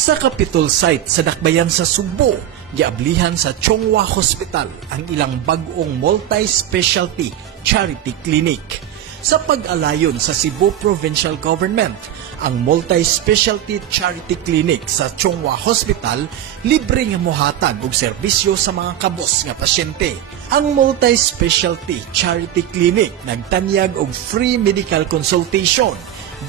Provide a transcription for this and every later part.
Sa Capitol site sa Dakbayan sa Subo, giablihan sa Chonghua Hospital ang ilang bag-ong multi-specialty charity clinic. Sa pag-alayon sa Cebu Provincial Government, ang multi-specialty charity clinic sa Chonghua Hospital libre nga mohatag og serbisyo sa mga kabos nga pasyente. Ang multi-specialty charity clinic nagtanyag og free medical consultation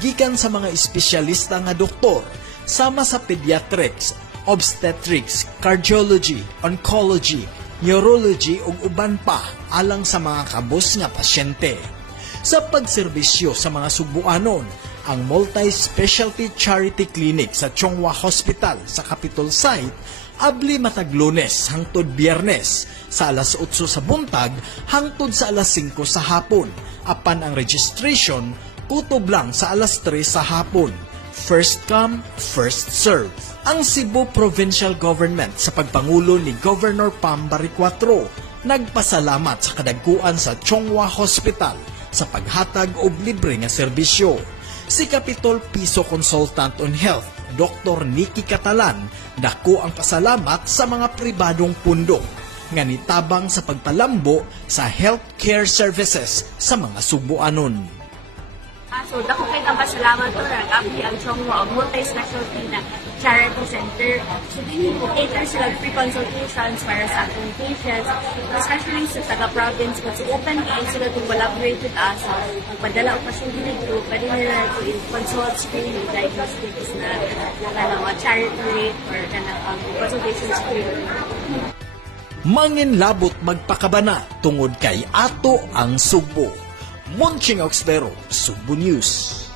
gikan sa mga espesyalista nga doktor sama sa pediatrics, obstetrics, cardiology, oncology, neurology ug uban pa alang sa mga kabos nga pasyente. Sa pagserbisyo sa mga Subuanon, ang multi-specialty charity clinic sa Chonghua Hospital sa Capitol site abli matag Lunes hangtod Biyernes sa alas 8 sa buntag hangtod sa alas 5 sa hapon. Apan ang registration kutob lang sa alas 3 sa hapon. First come, first serve. Ang Cebu Provincial Government sa pagpangulo ni Governor Pam Barriquatro nagpasalamat sa kadagkuan sa Chonghua Hospital sa paghatag og libre nga serbisyo. Si Capitol Piso Consultant on Health, Dr. Nikki Catalan, dako ang pasalamat sa mga pribadong pundok nga nitabang sa pagpalambo sa healthcare services sa mga Subuanon. So, dako kayo ang pasalamat to nag-abli ang Chonghua o multi-specialty na charity center. So, din po cater sila free consultations para sa ating patients, especially sa taga-province. So, open kayo sila to collaborate with us. Magpadala o pasyente nito, pwede nila to consult, screen, diagnostics na mga charity rate or consultation screen. Manginlabot magpakabana tungod kay ato ang Subo. Monching Auxdero, Subo News.